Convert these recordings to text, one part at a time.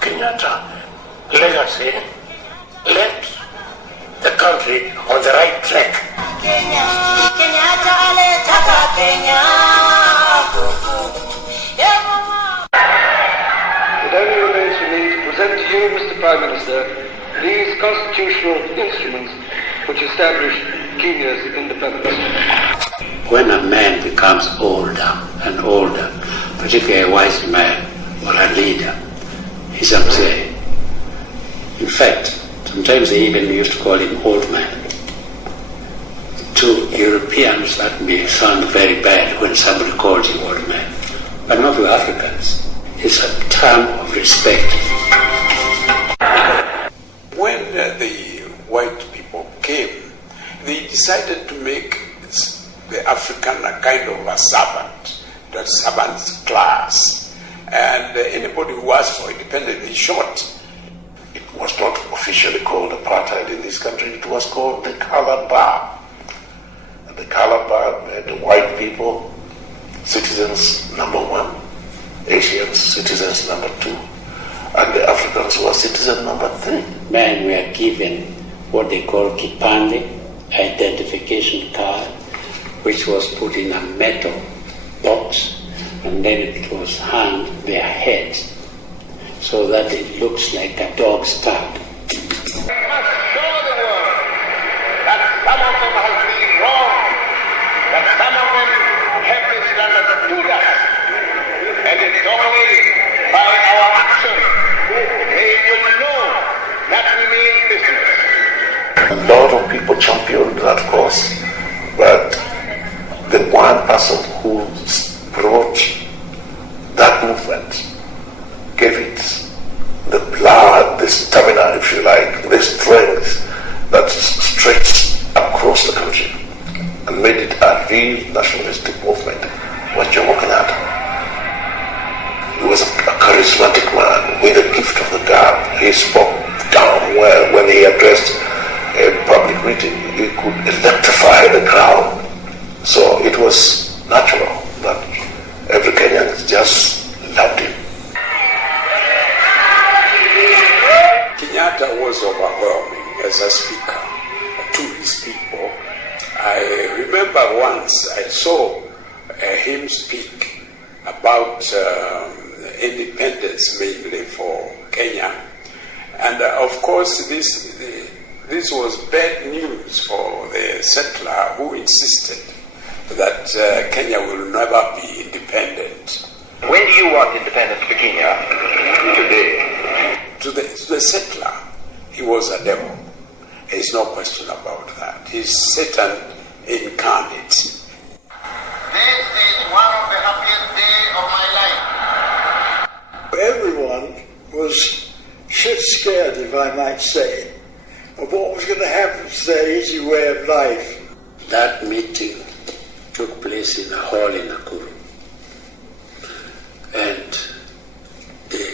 Kenyatta legacy led the country on the right track. It only remains for me to present to you, Mr. Prime Minister, these constitutional instruments which establish Kenya's independence. When a man becomes older and older, particularly a wise man or a leader, he's a mzee. In fact, sometimes they even used to call him old man. To Europeans, that may sound very bad when somebody calls you old man, but not to Africans. It's a term of respect. When the white people came, they decided to make the African a kind of a servant, the servant class. And anybody who asked for independence, in short, It was not officially called apartheid in this country, it was called the color bar. And the color bar made the white people citizens number one, Asians citizens number two, and the Africans were citizen number three. Men were given what they call kipande, identification card, which was put in a metal box, and then it was hung their head so that it looks like a dog's tongue. We must show the world that some of them have been wrong, that some of them have misunderstood us, and it's only by our action they will know that we mean business. A lot of people championed that cause, but the one person who brought that movement gave it the blood, the stamina, if you like, the strength that stretched across the country and made it a real nationalistic movement was Jomo Kenyatta. He was a charismatic man with a gift of the gab. He spoke down well when he addressed a public meeting. He could electrify the crowd. So it was natural that every Kenyan just loved him. Kenyatta was overwhelming as a speaker to his people. I remember once I saw him speak about independence mainly for Kenya. And of course this was bad news for the settler who insisted that Kenya will never be independent. When do you want independence for Kenya? Today. To the settler, he was a devil. There's no question about that. He's Satan incarnate. This is one of the happiest days of my life. Everyone was shit scared, if I might say, of what was going to happen to their easy way of life. That meeting took place in a hall in Nakuru. And the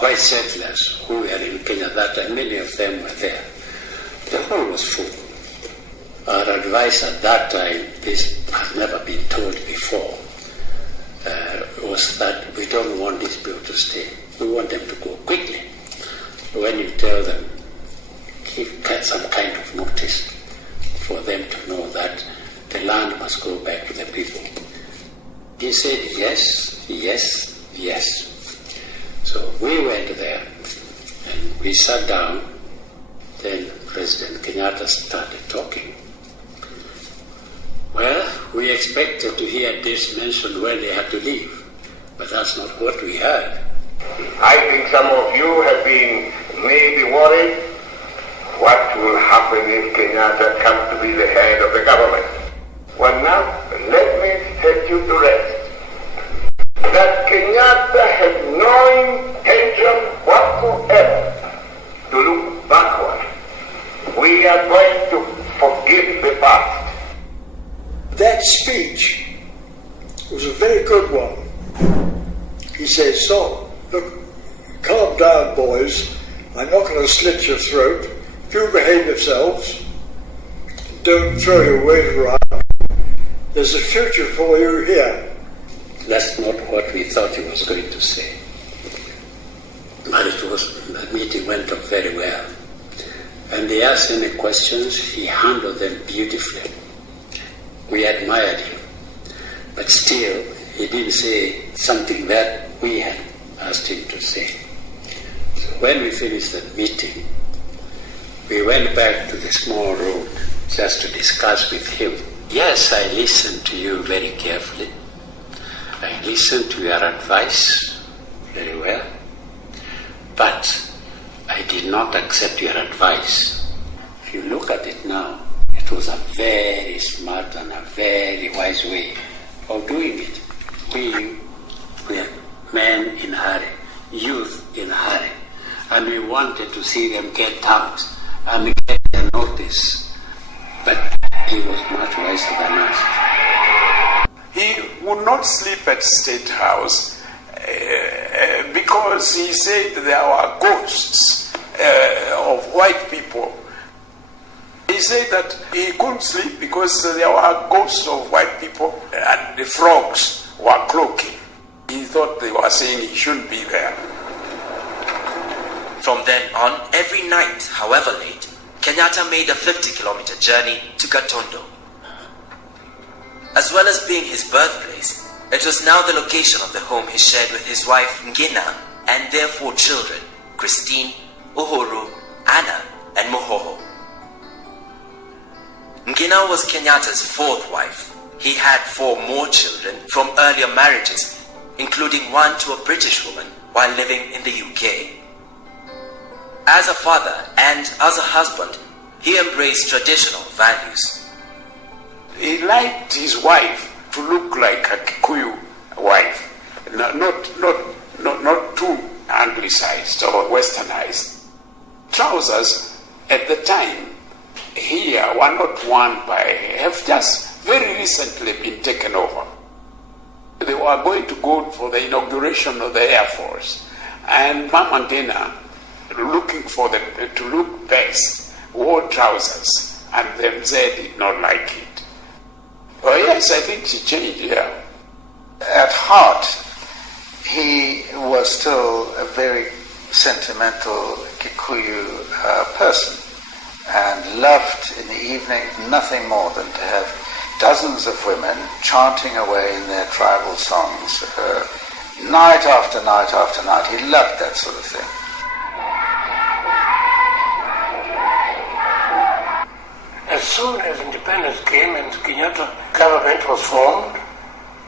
white settlers who were in Kenya that time, many of them were there. The hall was full. Our advice at that time, this has never been told before, was that we don't want these people to stay. We want them to go quickly. When you tell them, give some kind of notice for them to know that the land must go back to the people. He said yes, yes, yes. So we went there and we sat down. Then President Kenyatta started talking. Well, we expected to hear this mentioned when they had to leave, but that's not what we heard. I think some of you have been maybe worried what will happen if Kenyatta comes to be the head of the government. Well now, let me set you to rest. That Kenyatta has no intention whatsoever to look backward. We are going to forgive the past. That speech was a very good one. He said, so, look, calm down, boys. I'm not going to slit your throat. If you behave yourselves, don't throw your weight around, there's a future for you here. That's not what we thought he was going to say. But the meeting went off very well. And they asked him questions, he handled them beautifully. We admired him. But still, he didn't say something that we had asked him to say. So when we finished the meeting, we went back to the small room just to discuss with him. Yes, I listened to you very carefully. I listened to your advice very well. But I did not accept your advice. If you look at it now, it was a very smart and a very wise way of doing it. We were men in a hurry, youth in a hurry, and we wanted to see them get out and get their notice. But he was much wiser than us. He would not sleep at State House because he said there were ghosts of white people. He said that he couldn't sleep because there were ghosts of white people and the frogs were cloaking. He thought they were saying he shouldn't be there. From then on, every night, however late, Kenyatta made a 50-kilometer journey to Gatondo. As well as being his birthplace, it was now the location of the home he shared with his wife Ngina and their 4 children, Christine, Uhuru, Anna, and Mohoho. Ngina was Kenyatta's 4th wife. He had 4 more children from earlier marriages, including one to a British woman while living in the UK. As a father and as a husband, he embraced traditional values. He liked his wife to look like a Kikuyu wife, not too anglicized or westernized. Trousers at the time here were not worn by, have just very recently been taken over. They were going to go for the inauguration of the Air Force, and Mama Ngina, looking for them to look best, wore trousers, and them said did not like it. Oh yes, I think she changed, yeah. At heart, he was still a very sentimental Kikuyu person, and loved in the evening nothing more than to have dozens of women chanting away in their tribal songs night after night after night. He loved that sort of thing. As soon as independence came and Kenyatta government was formed,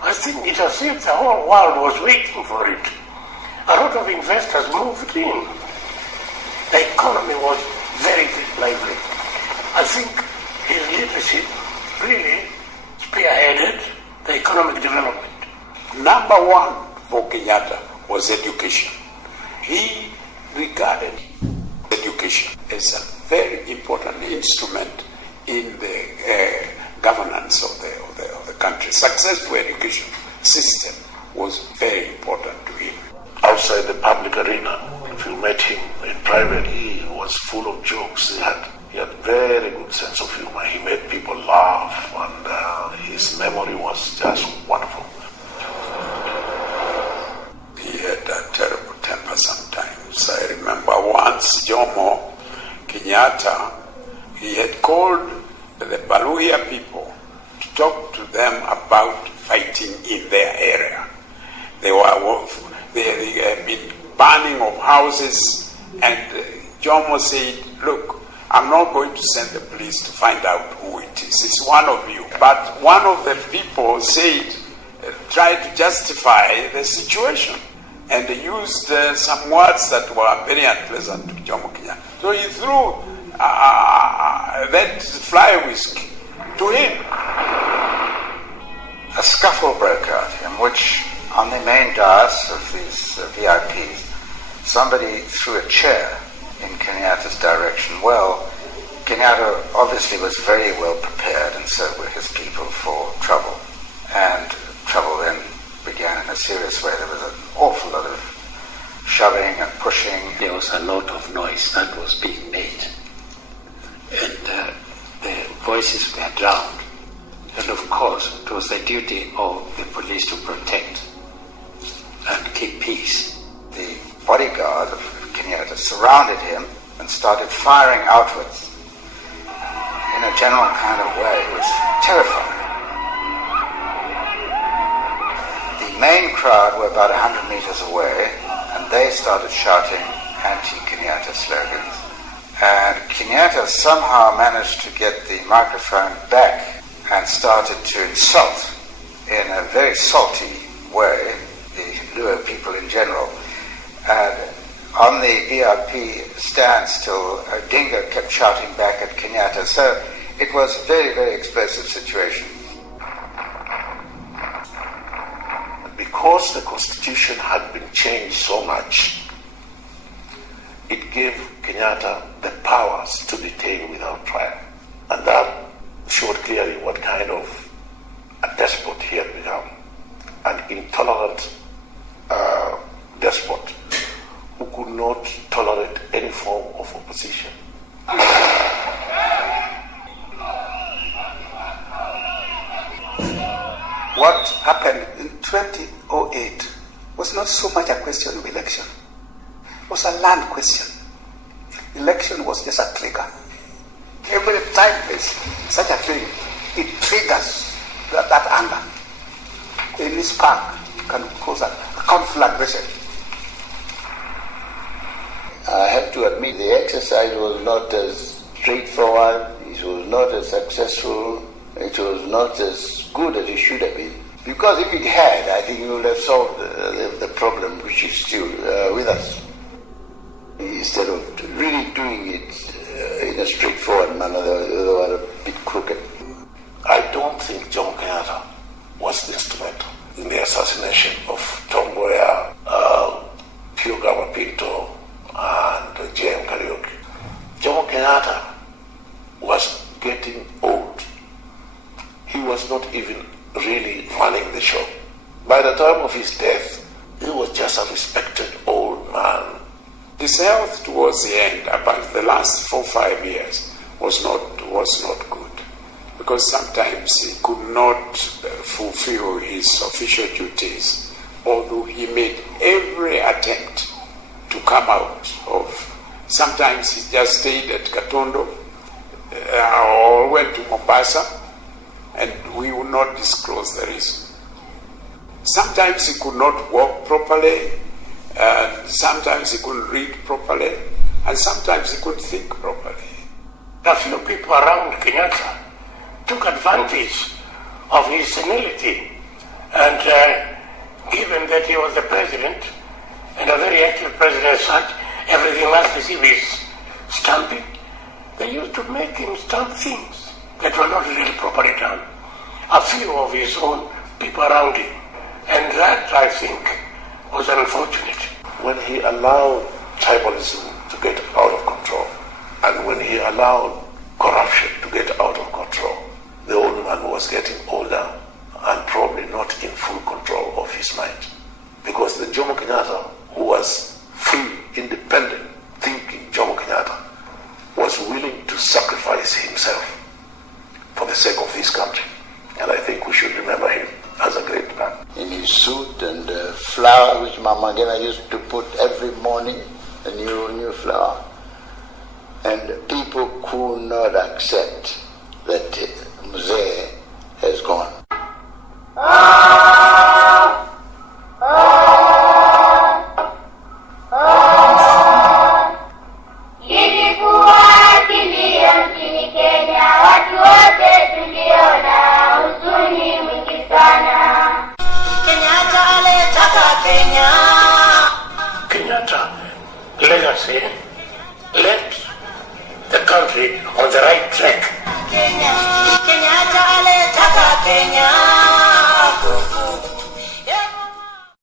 I think it as if the whole world was waiting for it. A lot of investors moved in. The economy was very lively. I think his leadership really spearheaded the economic development. Number 1 for Kenyatta was education. He regarded education as a very important instrument in the governance of the country. Successful education system was very important to him. Outside the public arena, if you met him in private, he was full of jokes. He had very good sense of humor. He made people laugh, and his memory was just wonderful. He had a terrible temper sometimes. I remember once Jomo Kenyatta, he had called the Baluhya people to talk to them about fighting in their area. They had been burning of houses, and Jomo said, look, I'm not going to send the police to find out who it is. It's one of you. But one of the people said, tried to justify the situation, and they used some words that were very unpleasant to Jomo Kenyatta. So he threw that fly whisk to him. A scuffle broke out in which, on the main dais of these VIPs, somebody threw a chair in Kenyatta's direction. Well, Kenyatta obviously was very well prepared, and so were his people, for trouble. And trouble then began in a serious way. There was an awful lot of shoving and pushing. There was a lot of noise that was being made, and the voices were drowned. And of course, it was the duty of the police to protect and keep peace. The bodyguard of surrounded him and started firing outwards in a general kind of way. It was terrifying. The main crowd were about 100 meters away, and they started shouting anti-Kenyatta slogans. And Kenyatta somehow managed to get the microphone back and started to insult in a very salty way the Luo people in general. And on the BRP standstill, Odinga kept shouting back at Kenyatta. So it was a very, very explosive situation. Because the constitution had been changed so much, it gave Kenyatta the powers to detain without trial. And that showed clearly what kind of a despot he had become. An intolerant despot who could not tolerate any form of opposition. What happened in 2008 was not so much a question of election. It was a land question. Election was just a trigger. Every time there's such a thing, it triggers that anger. Any spark can cause a conflagration. I have to admit the exercise was not as straightforward, it was not as successful, it was not as good as it should have been. Because if it had, I think we would have solved the problem which is still with us. Instead of really doing it in a straightforward manner, they were a bit crooked. I don't think Jomo Kenyatta was instrumental in the assassination of Tom Mboya, Piogama Pinto, and J.M. Kariuki. Jomo Kenyatta was getting old. He was not even really running the show. By the time of his death, he was just a respected old man. His health towards the end, about the last 4 or 5 years, was not good, because sometimes he could not fulfill his official duties, although he made every attempt to come out of. Sometimes he just stayed at Katondo or went to Mombasa, and we will not disclose the reason. Sometimes he could not walk properly, and sometimes he couldn't read properly, and sometimes he couldn't think properly. A few people around Kenyatta took advantage of his senility, and given that he was the president, and a very active president as such, everything must receive his stamping. They used to make him stamp things that were not really properly done. A few of his own people around him. And that, I think, was unfortunate. When he allowed tribalism to get out of control, and when he allowed corruption to get out of control, the old man was getting older and probably not in full control of his mind. Because the Jomo Kenyatta, who was free, independent, thinking Jomo Kenyatta, was willing to sacrifice himself for the sake of his country. And I think we should remember him as a great man. In his suit and flower, which Mama Ngina used to put every morning, a new flower. And people could not accept that Mzee has gone. Kenyatta legacy left the country on the right track. Kenyatta aletaka Kenya.